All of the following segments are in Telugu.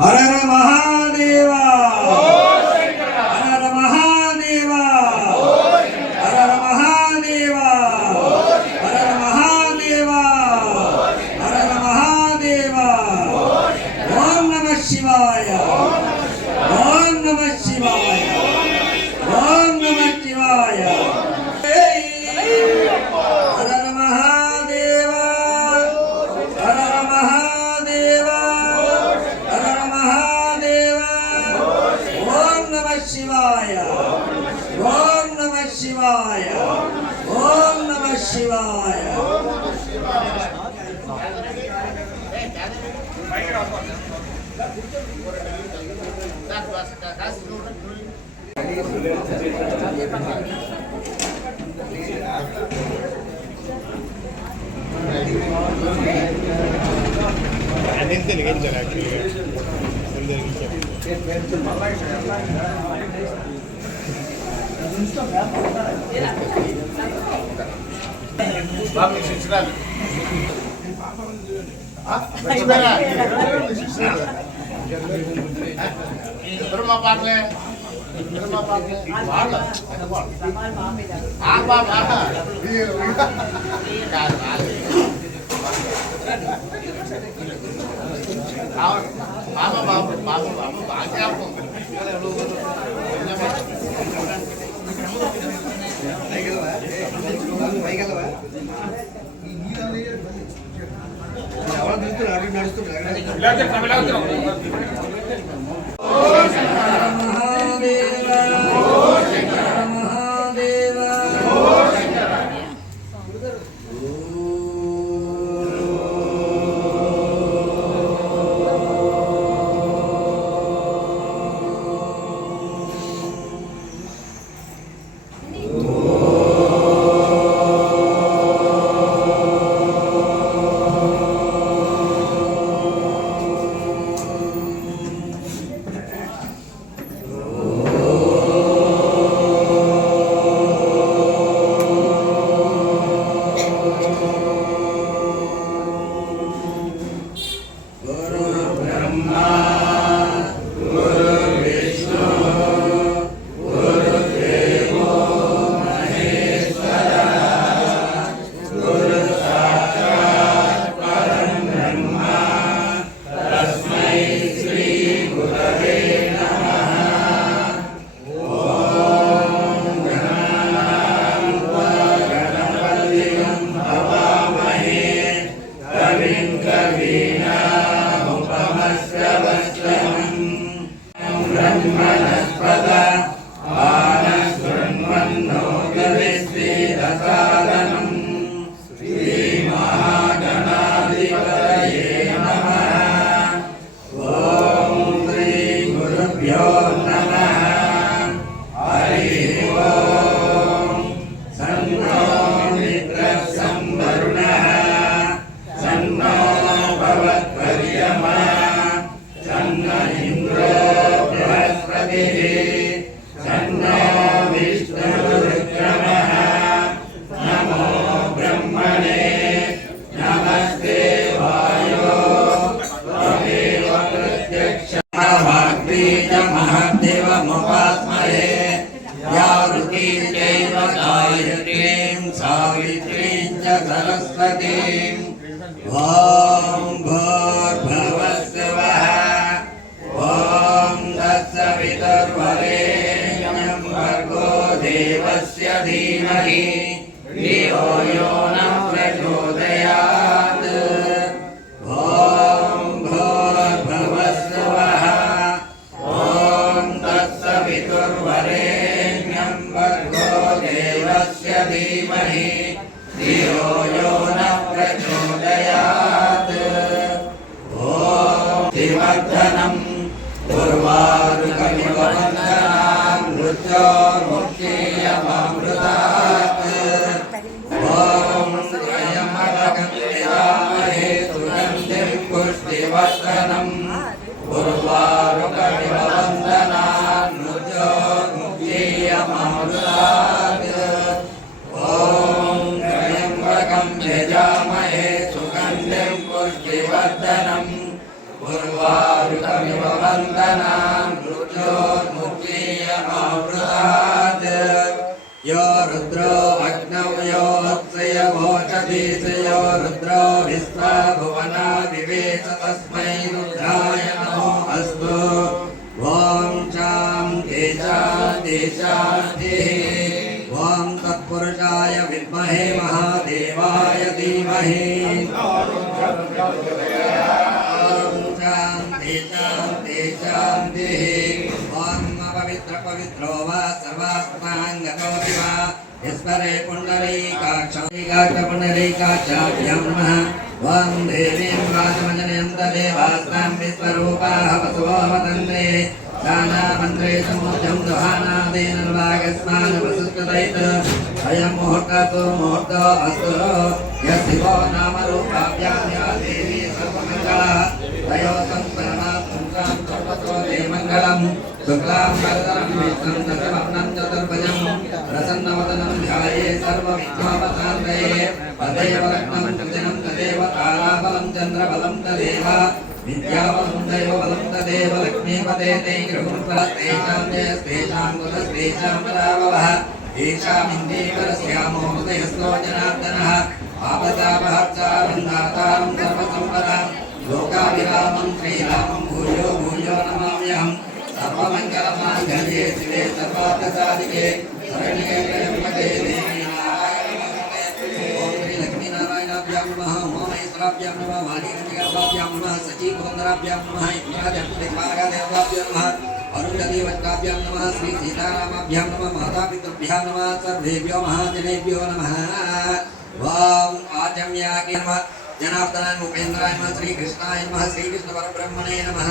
హర మహాదేవ హర మహాదేవ హర మహాదేవ హర మహాదేవ హర మహాదేవ ఓం నమః శివాయ ఓం నమః శివాయ ఓం నమః శివాయ శివాయ ఓం నమః శివాయ ఓం నమః శివాయ सरस्वतीं ॐ भूर्भुवस्सुवः ॐ तत्सवितुर्वरेण्यं भर्गो देवस्य धीमहि धियो यो नः प्रचोदयात् ॐ भूर्भुवस्सुवः ॐ तत्सवितुर्वरेण्यं भर्गो देवस्य धीमहि धियो यो नः प्रचोदयात् ॐ शिवर्धनं उर्वारुकमिववन्दनां मृत्योर्मुक्षीयमामृतात् ॐ त्र्यम्बकं सुगन्धिं पुष्टिवर्धनम् उर्वारुकमिववन्दनां मृत्योर्मुक्षीयमामृतात् ॐ त्र्यम्बकं यजामहे सुगन्धिं पुष्टिवर्धनम् उर्वारुकमिव वन्दनां मृत्योर्मुक्षीयमामृतात् यो रुद्रो अग्नौ यो हत्सयवोचदीश यो रुद्रो विश्वा भुवना विवेश तस्मै रुद्राय नमो अस्तु ॐ शान्ति शान्ति शान्तिः ॐ तत्पुरुषाय विद्महे महादेवाय धीमहि शान्ति शान्तिः ॐ पवित्रो वा सर्वात्माङ्गतो वा ईश्वरे पुण्डरीकाक्षाभ्यां नमः ॐ देवीं वाचमजनयन्तदेवास्तां विश्वरूपाः वसवो वदन्ते दानामन्त्रे समुद्यं दुहानादेनर्वागस्मानवसुष्कृतैत अयं मुहूर्तो मुहूर्तो अस्तु यशिवो नामरूपाभ्यां या देवी सर्वमङ्गला तयोतं परमात्मं सर्वतो ते मङ्गलं शुक्लां वरदं विष्णुं शशिवर्णं चतुर्भुजं प्रसन्नवदनं ध्याये सर्वविघ्नोपशान्तये तदेव लग्नं सुदिनं तदेव ताराबलं चन्द्रबलं तदेव विद्याबलं दैवबलं तदेव लक्ष्मीपदे ते गृहं तेषां कुलस्तेषां पराभवः येषामिन्दीवरस्यामो हृदयस्थो जनार्दनः आपदापहर्तारं सर्वसम्पदां लोकाभिरामं श्रीरामं भूयो भूयो नमाम्यहं सर्वमङ्गलमाङ्गल्ये शिवे सर्वार्थसाधिके शरण्ये त्र्यम्बके देवी लक्ष्मीनारायणाभ्यां नमः उमामहेश्वराभ्यां नमः वाणीगर्भाभ्यां नमः सचीपुरन्दराभ्यां नमः इंद्रादेवाभ्यां नमः अरुणदेवताभ्यां नमः श्री सीतारामाभ्यां नमः मातापितृभ्यां नमः सर्वेभ्यो महाजनेभ्यो नमः ॐ आचम्याय नमः जनार्दनाय उपेन्द्राय नमः श्रीकृष्णाय नमः श्रीकृष्णपरब्रह्मणे नमः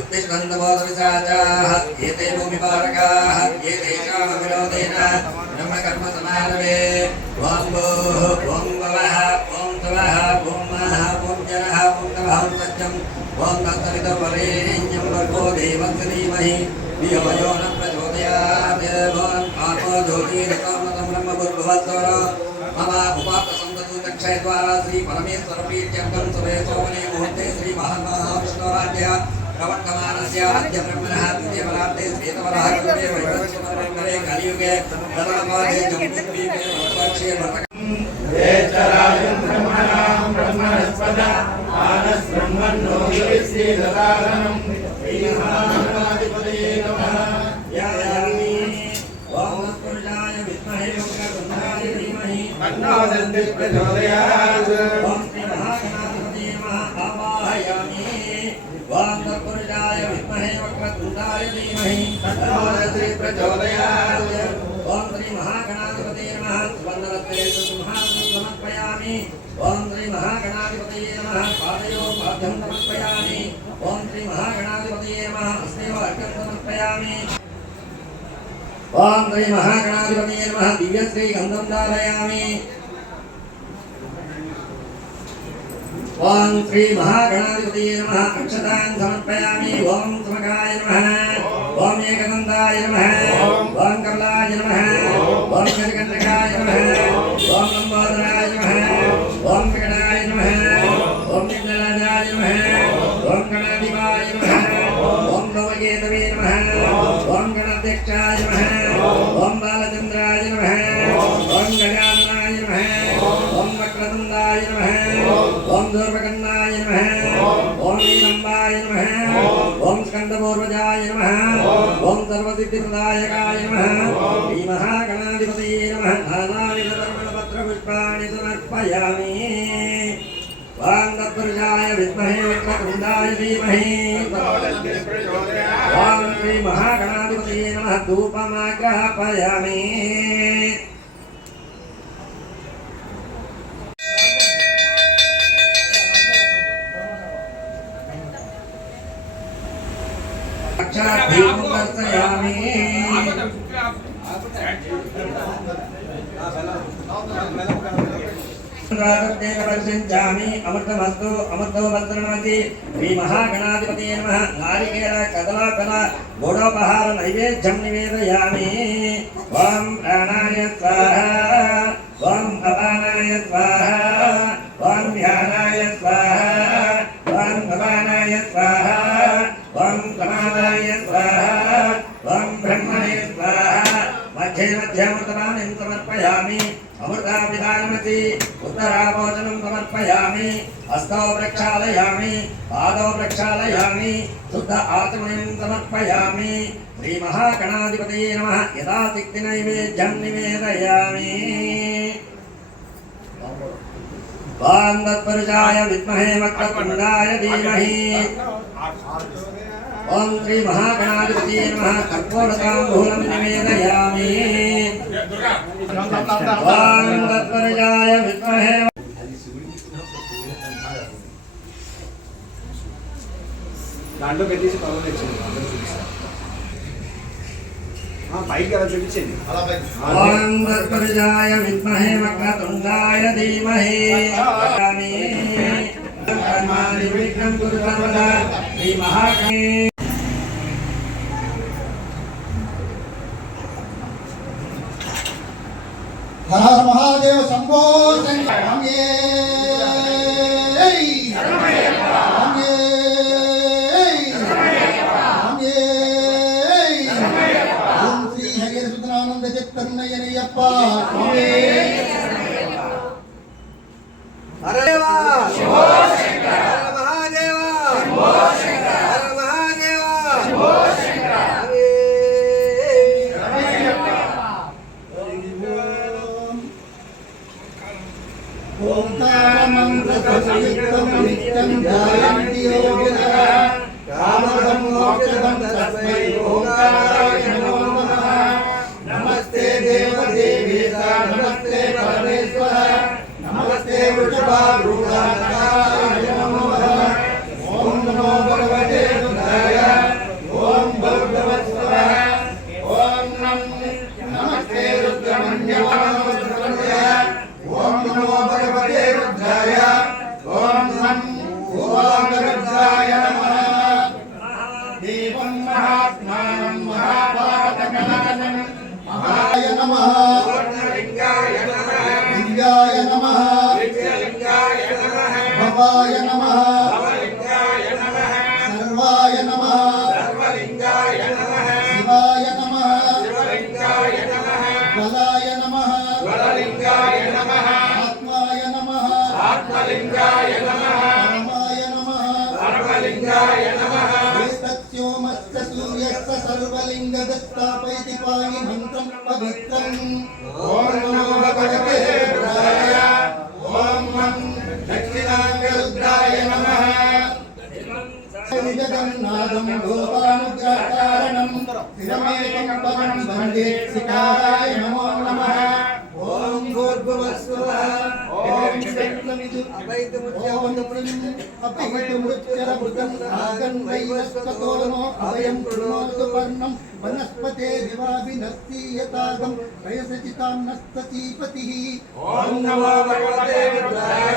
उत्तिष्ठन्तबोधविसाचाः एते भूमिपालकाः एतेषामविरोधेन ब्रह्मकर्मसमारभे ॐ भूः ॐ भवः ॐ तवः ॐ महः ॐ जनः ॐ तवः ॐ सत्यम् ॐ तत्सवितुर्वरेण्यं भर्गो देवस्य धीमहि धियो यो नः प्रचोदयात् ॐ आपो ज्योतिरसोमतं ब्रह्मभूर्भुवस्सुर मम उपाससन्ततु दक्षयद्वारा श्री परमेश्वरप्रीत्यर्थं सुरेशोवने मुहूर्ते श्री महाविष्णुराज्ञ प्रवर्तमानस्य अद्य ब्रह्मणः द्वितीयपरार्धे श्वेतवराह कल्पे वैवस्वतमङ्गले कलियुगे प्रथमपादे जम्बूद्वीपे वर्षे वेदराजं ब्रह्मणां ब्रह्मणस्पदा मानसब्रह्मणो श्रीददारणं श्रीमहागणाधिपतये नमः यायामि ॐ तत्पुरुषाय विद्महे वक्रतुण्डाय धीमहि तन्नो दन्ति प्रचोदयात् ॐ श्रीमहागणाधिपतये नमः आवाहयामि ॐ तत्पुरुषाय विद्महे वक्रतुण्डाय धीमहि तन्नो दन्ति प्रचोदयात् ॐ श्रीमहागणाधिपतये नमः सुवर्णरत्ने सिंहासनं समर्पयामि ॐ श्रीमहागणाधिपतये नमः पादयोः पाद्यं समर्पयामि ॐ श्रीमहागणाधिपतये नमः हस्तेव अर्घ्यं समर्पयामि ॐ श्रीमहागणाधिपतये नमः दिव्यश्रीगन्धं धारयामि ओम श्री महागणाधिपतये नमः अक्षतान् समर्पयामि ओम समगाय नमः ओम एकदन्ताय नमः ओम कमलाय नमः ओम गजकण्टकाय नमः ओम लंबोदराय नमः ओम विकटाय नमः ओम निग्रहराजाय नमः ओम गणाधिपाय नमः ओम लोककेतवे नमः ओम गणाध्यक्षाय नमः ओम बालचन्द्राय नमः ओम गजाननाय नमः ओम ఏకదందాయ నమః ఓం దూర్వకర్ణాయ నమః ఓం నీలంబాయ నమః ఓం స్కందపూర్వజాయ నమః ఓం సర్వసిద్ధిప్రదాయకాయ నమః శ్రీ మహాగణాధిపతయే నమః నానావిధపత్రపుష్పాణి సమర్పయామి ఓం తత్పురుషాయ విద్మహే వక్రతుండాయ ధీమహి ఓం శ్రీ మహాగణాధిపతయే నమః ధూపమాగ్రహపయామి దీపం దర్శయామి పరిశించామి అమృతమస్తు అమృతో వర్ధనమతి శ్రీ మహాగణాధిపతయే నమః నారికేళ కదలా ఫల గోడోపహార నైవేద్యం నివేదయామి ఓం ప్రాణాయ స్వాహా ఓం అపానాయ స్వాహా ఓం ధ్యానాయ స్వాహా ఓం భవానాయ స్వాహా ఓం సమానాయ స్వాహా ఓం బ్రహ్మణే స్వాహా మధ్యే మధ్యమృతమానం సమర్పయామి అమృతాపిదానమసి ఉత్తరాభోజనం సమర్పయామి హస్తౌ ప్రక్షాళయామి పాదౌ ప్రక్షాళయామి శుద్ధ ఆచమనం సమర్పయామి శ్రీ మహాగణాధిపతయే నమః యథాశక్తి నైవేద్యం నివేదయామి ఓం తత్పురుషాయ విద్మహే వక్రతుండాయ ధీమహి ఓం శ్రీ మహాగణాధిపతయే నమః కర్పూరతాంబూలం నివేదయామి ఓం తత్పురుషాయ విద్మహే దాంట్లో పెట్టేసి పర్వాలేదు తెచ్చింది పైకి అలా చూపించండి ఓం తత్పురుషాయ విద్మహే వక్రతుండాయ ధీమహి కర్మాణి విఘ్నం కురు సర్వదా శ్రీ మహాగణే హర హర మహాదేవ శంభో శంకరమే ఓం శ్రీ హరిహర సుతనానంద చిత్తన్నయ్యనయ్యప్ప స్వామి హరదేవా శంభో శంకర హర మహాదేవా శంభో శంకర హర మహాదేవా శంభో శంకర ఓంకారమంత్రసంయుక్తం నిత్యం ధ్యాయంతి యోగినః కామదం మోక్షదం తస్మై ఓంకారాయ నమో నమః నమస్తే దేవదేవేశ నమస్తే పరమేశ్వర నమస్తే వృషభారూఢాయ నమో నమః ఓం నమో భగవతే రుద్రాయ ఓం భగవత్స్వర ఓం నమస్తే రుద్రమన్యవాయ ఓం నమో భగవతే రుద్రాయ ఓం రుద్రాయ నమః దేవం మహాత్మానం మహాపాతకనాశనం మహాయ నమః లింగాయ నమః లింగాయ నమః లింగాయ నమః భవాయ నమః భవలింగాయ నమః సర్వాయ నమః సర్వలింగాయ నమః శివాయ నమః శివలింగాయ నమః బలాయ నమః బలలింగాయ నమః ఆత్మాయ నమః ఆత్మలింగాయ నమః పరమాయ నమః పరమలింగాయ నమః ఏతత్యోమస్య సూర్యస్య సర్వలింగదత్తాపైతి పాని మంత్రం పవిత్రం ఓం నమో భగవతే రుద్రాయ ఓం దక్షిణాంగ రుద్రాయ నమః జగన్నాథం లోకానుగ్రహకారణం స్థిరమేకం పదం వందే శిఖాయ నమో నమః ఓం భూర్భువస్సువః ఓం శక్తిమిదు అపైతుముచ్చరభృతం ఆగన్ వైవస్వతోనో అభయం కృణోతు పర్ణం వనస్పతే దివాభినస్తీయతాగం ప్రయసచితాం నస్తచీపతిః ఓం నమో భగవతే రుద్రాయ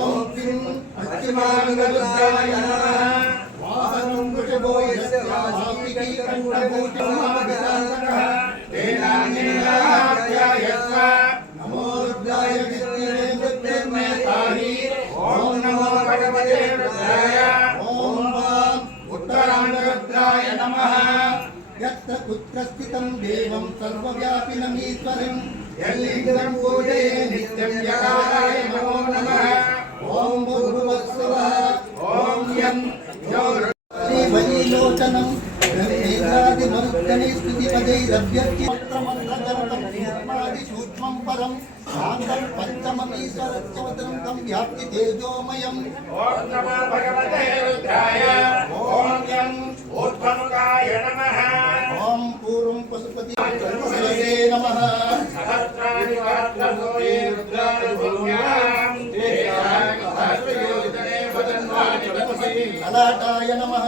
ఓం శ్రీం పశ్చిమాంగరుద్రాయ నమః వాహనం వృషభో యస్య వాసుకి కంఠభూషణమావిశాంతః తేనాన్యేనాధ్యాయస్వ నమో రుద్రాయ విష్ణువే మృత్యుర్మే తాహి ఓం నమో భగవతే రుద్రాయ ఓం వాం ఉత్తరాంగరుద్రాయ నమః యత్ర కుత్రస్థితం దేవం సర్వవ్యాపినమీశ్వరం యల్లింగం పూజయే నిత్యం యకారాయ నమో वचनं वेदादि मरुत्तने स्तुतिपदैरभ्यर्च्यमन्त्रमन्त्रजनकं सूक्ष्मं परं शान्तं पञ्चममीश्वरच्यवतनं तं व्याप्ति तेजोमयम् ఓం నమో భగవతే రుద్రాయ ఓం యం ఊర్ధ్వముఖాయ నమః ॐ पूर्वं पशुपति सरसे नमः సహస్రాణి సహస్రసోయే రుద్రాయ భూమ్యాం దేశాయ సహస్రయోజనే వదన్వాని వదసి ललाटाय नमः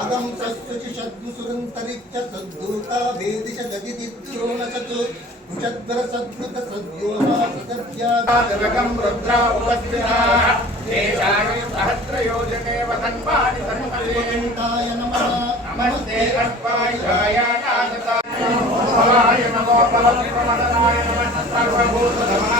अगं सस्तुति शद्मुसुरन्तरिच्च सद्दूता वेदिश ददिदिद्यो न चतु कुशद्वर सद्भृत सद्योमा सदभ्या जगं रुद्रा उपस्थिताः देशाय सहस्रयोजने वदन्वानि वदन्वसे गोविन्दाय नमः नमस्ते अद्वैताय नागताय नमो भवाय नमो भवत्प्रमदनाय नमः सर्वभूतधर्म